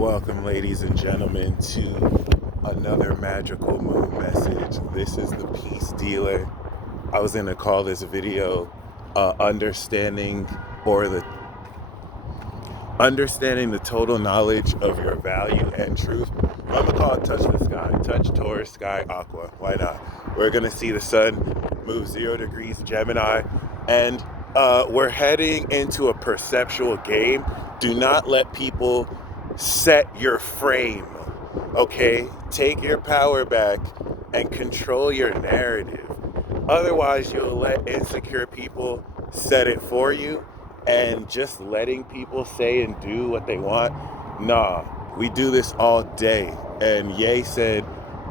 Welcome, ladies and gentlemen, to another magical moon message. This is the Peace Dealer. I was going to call this video understanding the total knowledge of your value and truth. I'm going to call it Touch the Sky. Touch, Taurus, Sky, Aqua. Why not? We're going to see the sun move 0 degrees Gemini, and we're heading into a perceptual game. Do not let people set your frame, okay? Take your power back and control your narrative. Otherwise, you'll let insecure people set it for you, and just letting people say and do what they want. Nah, we do this all day. And Ye said,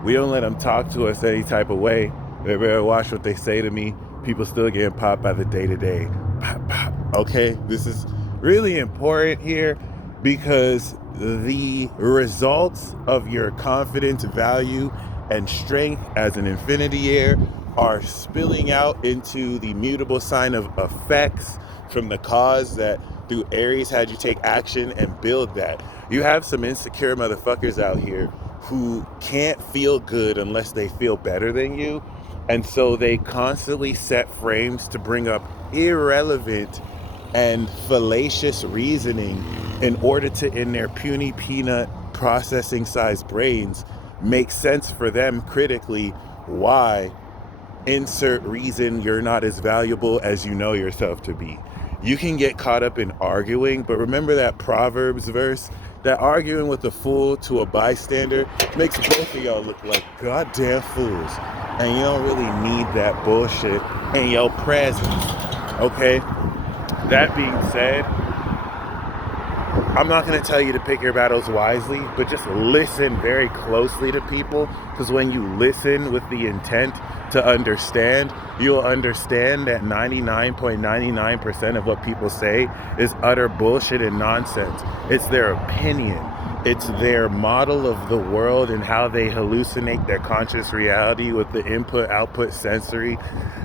we don't let them talk to us any type of way. They better watch what they say to me. People still getting popped by the day-to-day. Pop, pop. Okay, this is really important here because the results of your confidence, value, and strength as an infinity heir are spilling out into the mutable sign of effects from the cause that through Aries had you take action and build that. You have some insecure motherfuckers out here who can't feel good unless they feel better than you. And so they constantly set frames to bring up irrelevant and fallacious reasoning in order to, in their puny peanut processing sized brains, make sense for them critically why insert reason you're not as valuable as you know yourself to be. You can get caught up in arguing, but remember that Proverbs verse, that arguing with a fool to a bystander makes both of y'all look like goddamn fools, and you don't really need that bullshit in your presence, okay? That being said, I'm not going to tell you to pick your battles wisely, but just listen very closely to people, because when you listen with the intent to understand, you'll understand that 99.99% of what people say is utter bullshit and nonsense. It's their opinion. It's their model of the world and how they hallucinate their conscious reality with the input-output sensory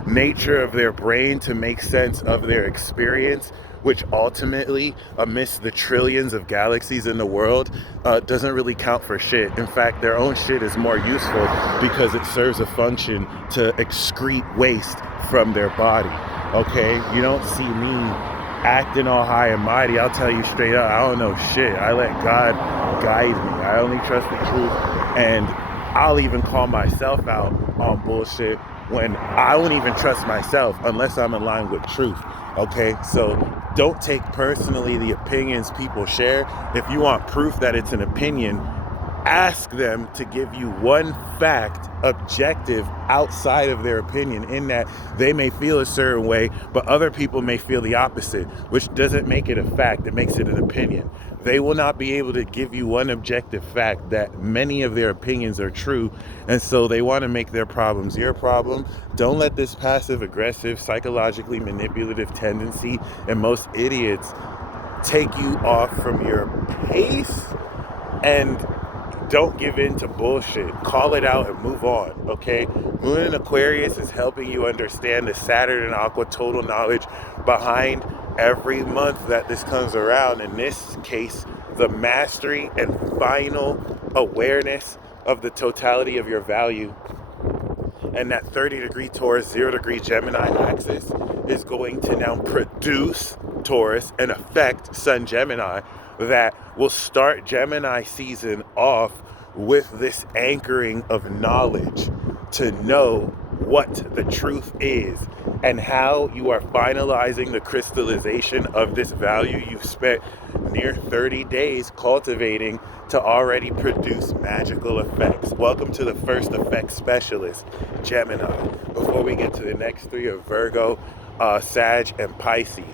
nature of their brain to make sense of their experience, which ultimately, amidst the trillions of galaxies in the world, doesn't really count for shit. In fact, their own shit is more useful because it serves a function to excrete waste from their body, okay? You don't see me acting all high and mighty. I'll tell you straight up, I don't know shit. I let God guide me. I only trust the truth, and I'll even call myself out on bullshit when I won't even trust myself unless I'm in line with truth. Okay, so don't take personally the opinions people share. If you want proof that it's an opinion, ask them to give you one fact, objective, outside of their opinion, in that they may feel a certain way, but other people may feel the opposite, which doesn't make it a fact, it makes it an opinion. They will not be able to give you one objective fact that many of their opinions are true, and so they want to make their problems your problem. Don't let this passive-aggressive, psychologically manipulative tendency in most idiots take you off from your pace, and don't give in to bullshit. Call it out and move on, okay? Moon in Aquarius is helping you understand the Saturn and Aqua total knowledge behind every month that this comes around. In this case, the mastery and final awareness of the totality of your value. And that 30-degree Taurus, 0-degree Gemini axis is going to now produce Taurus and affect Sun Gemini, that will start Gemini season off with this anchoring of knowledge to know what the truth is and how you are finalizing the crystallization of this value you've spent near 30 days cultivating to already produce magical effects. Welcome to the first effect specialist, Gemini. Before we get to the next three of Virgo, Sag, and Pisces.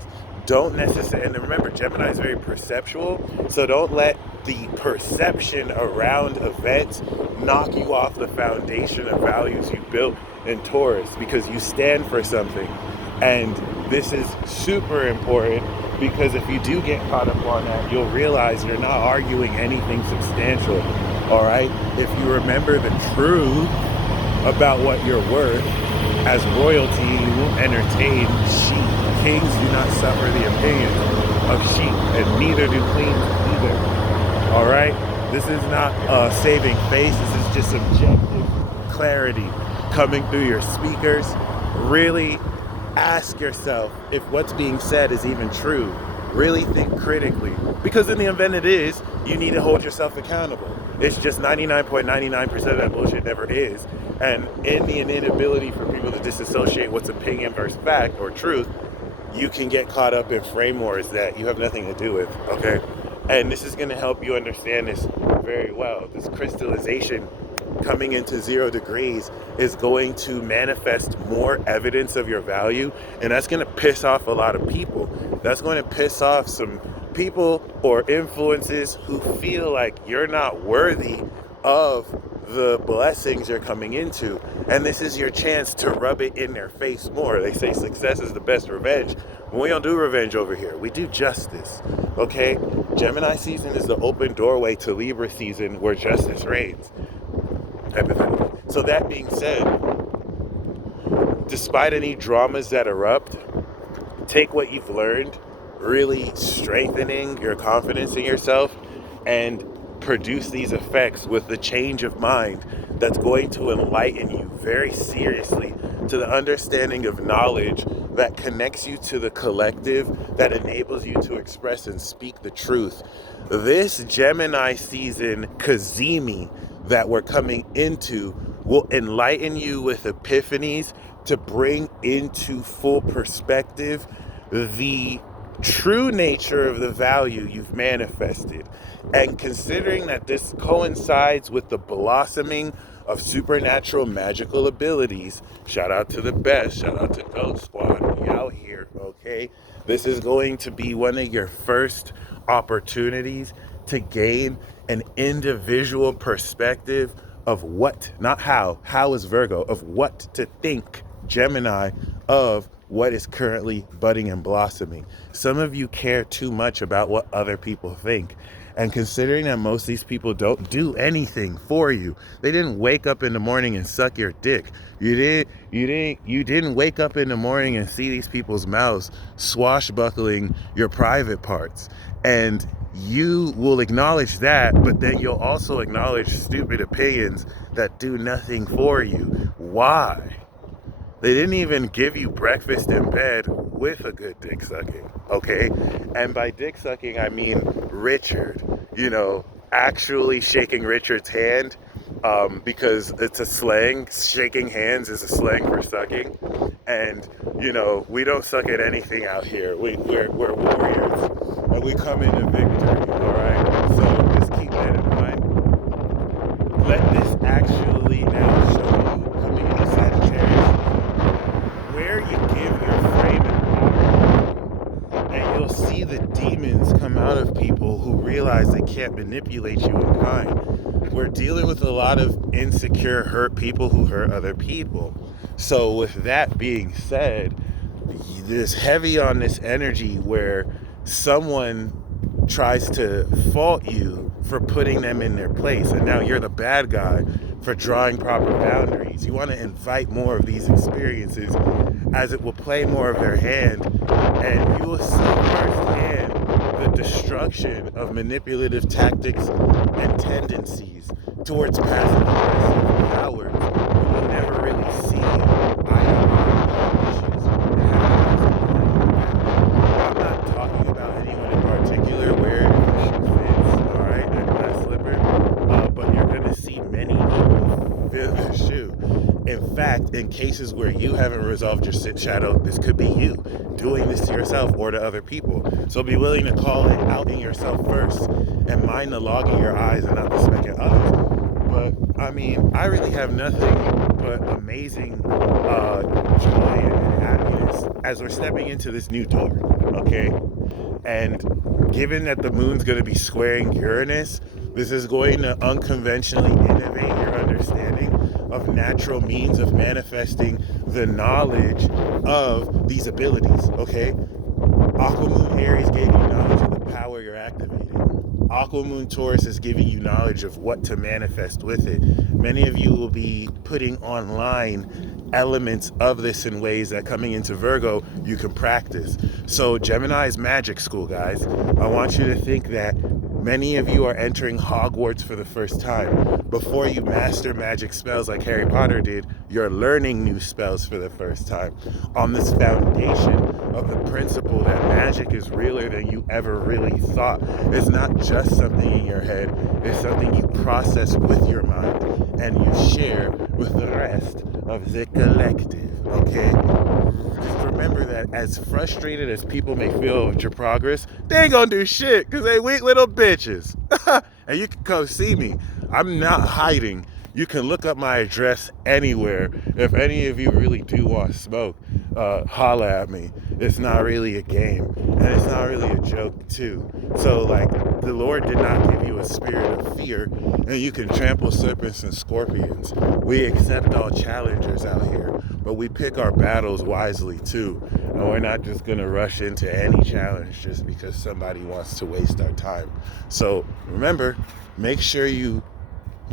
Don't necessarily, and remember, Gemini is very perceptual, so don't let the perception around events knock you off the foundation of values you built in Taurus, because you stand for something. And this is super important, because if you do get caught up on that, you'll realize you're not arguing anything substantial, all right? If you remember the truth about what you're worth, as royalty, you won't entertain sheep. Kings do not suffer the opinions of sheep, and neither do queens either. All right? This is not saving face. This is just subjective clarity coming through your speakers. Really ask yourself if what's being said is even true. Really think critically. Because in the event it is, you need to hold yourself accountable. It's just 99.99% of that bullshit never is. And in the inability for people to disassociate what's opinion versus fact or truth, you can get caught up in frame wars that you have nothing to do with, okay? And this is going to help you understand this very well. This crystallization coming into 0 degrees is going to manifest more evidence of your value, and that's going to piss off a lot of people. That's going to piss off some people or influences who feel like you're not worthy of the blessings you're coming into, and this is your chance to rub it in their face more. They say success is the best revenge. We don't do revenge over here. We do justice, okay? Gemini season is the open doorway to Libra season where justice reigns. Hypothetically. So that being said, despite any dramas that erupt, take what you've learned, really strengthening your confidence in yourself, and produce these effects with the change of mind that's going to enlighten you very seriously to the understanding of knowledge that connects you to the collective, that enables you to express and speak the truth. This Gemini season Kazemi that we're coming into will enlighten you with epiphanies to bring into full perspective the true nature of the value you've manifested. And considering that this coincides with the blossoming of supernatural magical abilities, shout out to the best, shout out to Ghost Squad, we out here, okay? This is going to be one of your first opportunities to gain an individual perspective of what, not how is Virgo, of what to think, Gemini, of what is currently budding and blossoming. Some of you care too much about what other people think. And considering that most of these people don't do anything for you, they didn't wake up in the morning and suck your dick. You didn't wake up in the morning and see these people's mouths swashbuckling your private parts. And you will acknowledge that, but then you'll also acknowledge stupid opinions that do nothing for you. Why? They didn't even give you breakfast in bed with a good dick sucking, okay? And by dick sucking, I mean Richard, actually shaking Richard's hand, because it's a slang. Shaking hands is a slang for sucking. And, we don't suck at anything out here. We're warriors, and we come into victory, all right? So just keep that in mind. Let this actually now show you, coming into Sagittarius, where you give your frame and you'll see the demons come out of people who realize they can't manipulate you in kind. We're dealing with a lot of insecure, hurt people who hurt other people. So with that being said, there's heavy on this energy where someone tries to fault you for putting them in their place, and now you're the bad guy for drawing proper boundaries. You want to invite more of these experiences, as it will play more of their hand, and you will see firsthand the destruction of manipulative tactics and tendencies towards passive aggressive cowards who will never really see issues and I'm not talking about anyone in particular where the shoe fits, alright, that glass slipper, but you're going to see many people feel the shoe. In fact, in cases where you haven't resolved your sit shadow, this could be you doing this to yourself or to other people. So be willing to call it out in yourself first and mind the log in your eyes and not the speck in others. But I really have nothing but amazing joy and happiness as we're stepping into this new door, okay? And given that the moon's going to be squaring Uranus, this is going to unconventionally innovate your understanding of natural means of manifesting the knowledge of these abilities, okay? Aquamoon Aries gave you knowledge of the power you're activating. Aquamoon Taurus is giving you knowledge of what to manifest with it. Many of you will be putting online elements of this in ways that coming into Virgo, you can practice. So Gemini is magic school, guys. I want you to think that Many of you are entering Hogwarts for the first time. Before you master magic spells like Harry Potter did, you're learning new spells for the first time. On this foundation of the principle that magic is realer than you ever really thought. It's not just something in your head, it's something you process with your mind and you share with the rest of the collective, okay? Just remember that as frustrated as people may feel with your progress, they ain't gonna do shit because they weak little bitches. And you can come see me. I'm not hiding. You can look up my address anywhere. If any of you really do want smoke, holla at me. It's not really a game, and it's not really a joke too. So like, the Lord did not give you a spirit of fear, and you can trample serpents and scorpions. We accept all challengers out here, but we pick our battles wisely too. And we're not just gonna rush into any challenge just because somebody wants to waste our time. So remember, make sure you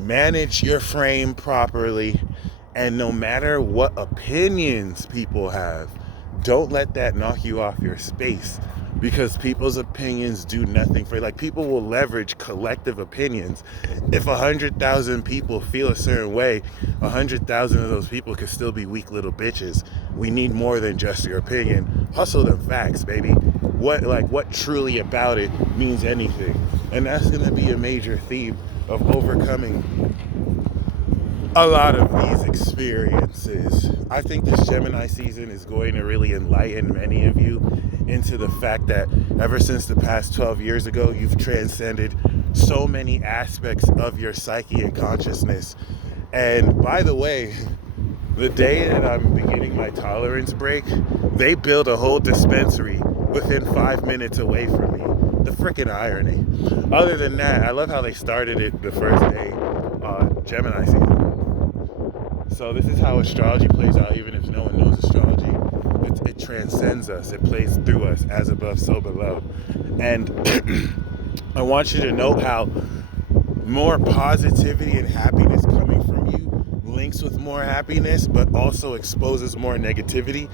manage your frame properly, and no matter what opinions people have, don't let that knock you off your space, because people's opinions do nothing for you. Like, people will leverage collective opinions. If 100,000 people feel a certain way, 100,000 of those people could still be weak little bitches. We need more than just your opinion. Hustle them facts, baby. What truly about it means anything. And that's gonna be a major theme of overcoming a lot of these experiences. I think this Gemini season is going to really enlighten many of you into the fact that ever since the past 12 years ago, you've transcended so many aspects of your psyche and consciousness. And by the way, the day that I'm beginning my tolerance break, they build a whole dispensary within 5 minutes away from me. The freaking irony. Other than that, I love how they started it the first day, Gemini season. So this is how astrology plays out, even if no one knows astrology. It transcends us. It plays through us, as above, so below. And I want you to note how more positivity and happiness coming from you links with more happiness, but also exposes more negativity.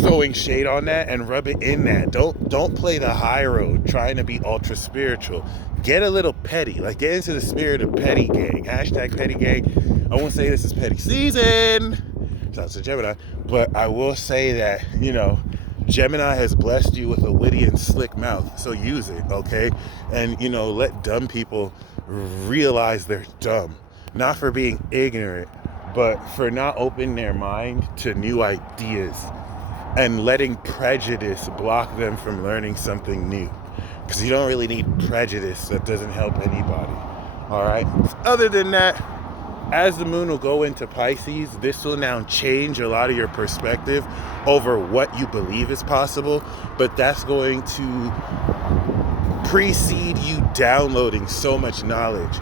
Throwing shade on that and rub it in that. Don't play the high road trying to be ultra spiritual. Get a little petty. Like, get into the spirit of petty gang. Hashtag petty gang. I won't say this is petty season. Shout out to Gemini. But I will say that, Gemini has blessed you with a witty and slick mouth. So use it, okay? And, let dumb people realize they're dumb. Not for being ignorant, but for not opening their mind to new ideas and letting prejudice block them from learning something new. Because you don't really need prejudice that doesn't help anybody. All right? Other than that, as the moon will go into Pisces, this will now change a lot of your perspective over what you believe is possible. But that's going to precede you downloading so much knowledge.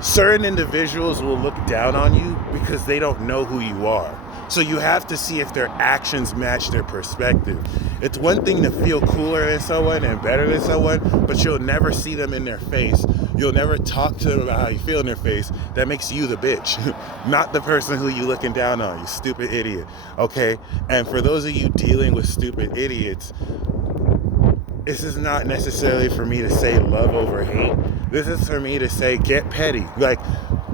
Certain individuals will look down on you because they don't know who you are. So you have to see if their actions match their perspective. It's one thing to feel cooler than someone and better than someone, but you'll never see them in their face. You'll never talk to them about how you feel in their face. That makes you the bitch, not the person who you looking down on, you stupid idiot, okay? And for those of you dealing with stupid idiots, this is not necessarily for me to say love over hate. This is for me to say get petty. Like,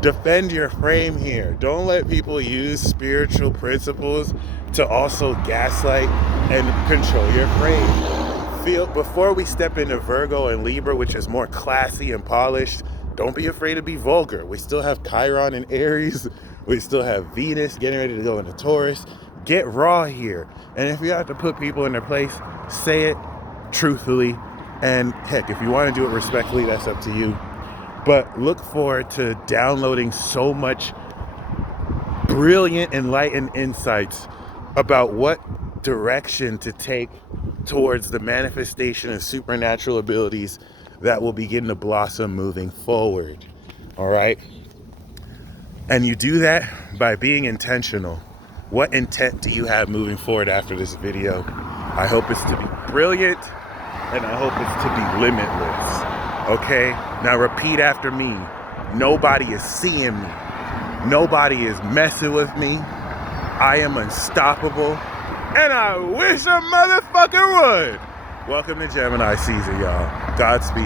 defend your frame here. Don't let people use spiritual principles to also gaslight and control your frame. Before we step into Virgo and Libra, which is more classy and polished, don't be afraid to be vulgar. We still have Chiron and Aries. We still have Venus getting ready to go into Taurus. Get raw here. And if you have to put people in their place, say it truthfully. And heck, if you want to do it respectfully, that's up to you. But look forward to downloading so much brilliant, enlightened insights about what direction to take towards the manifestation of supernatural abilities that will begin to blossom moving forward. All right? And you do that by being intentional. What intent do you have moving forward after this video? I hope it's to be brilliant, and I hope it's to be limitless. Okay? Now repeat after me. Nobody is seeing me. Nobody is messing with me. I am unstoppable. And I wish a motherfucker would. Welcome to Gemini season, y'all. Godspeed.